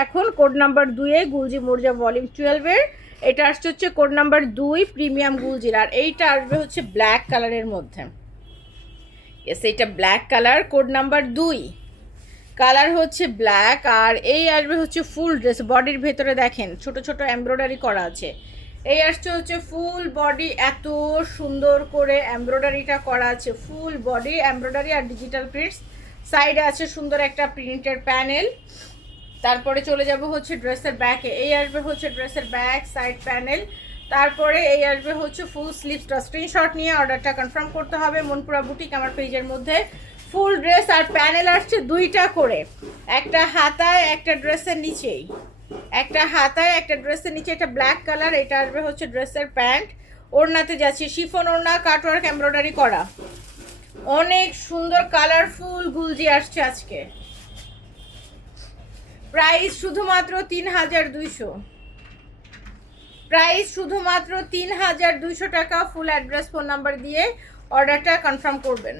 এখন code number দুইয়ে গুলজি মোর্জা volume টুয়েলভের। এটা আসছে হচ্ছে কোড নাম্বার দুই, প্রিমিয়াম গুলজির। আর এইটা আসবে হচ্ছে ব্ল্যাক কালারের মধ্যে। এস এইটা ব্ল্যাক কালার, কোড নাম্বার দুই। কালার হচ্ছে ব্ল্যাক, আর এই আসবে হচ্ছে ফুল ড্রেস। বডির ভেতরে দেখেন, ছোট ছোট এমব্রয়ডারি করা আছে। এই আসছে হচ্ছে ফুল বডি, এত সুন্দর করে এমব্রয়ডারিটা করা আছে। ফুল বডি, এমব্রয়ডারি আর ডিজিটাল প্রিন্টস। সাইডে আছে সুন্দর একটা প্রিন্টের প্যানেল। তারপরে চলে যাব হচ্ছে ড্রেসের ব্যাকে। এই আসবে হচ্ছে ড্রেসের ব্যাক সাইড প্যানেল তারপরে এই আসবে হচ্ছে ফুল স্লিভসটা স্ক্রিনশট নিয়ে অর্ডারটা কনফার্ম করতে হবে মনপুরা বুটিক আমার পেজের মধ্যে। ফুল ড্রেস আর প্যানেল আসছে দুইটা করে। একটা হাতায়, একটা ড্রেসের নিচেই। একটা হাতায়, একটা ড্রেসের নিচে। একটা ব্ল্যাক কালার এটা আসবে হচ্ছে ড্রেসের প্যান্ট। ওড়নাতে যাচ্ছে শিফন ওড়না কাটওয়ার্ক এমব্রয়ডারি করা। অনেক সুন্দর কালারফুল গুলজি আসছে আজকে। প্রাইস শুধুমাত্র তিন হাজার দুইশো। প্রাইস শুধুমাত্র তিন হাজার দুইশো টাকা ফুল অ্যাড্রেস ফোন নাম্বার দিয়ে অর্ডারটা কনফার্ম করবেন।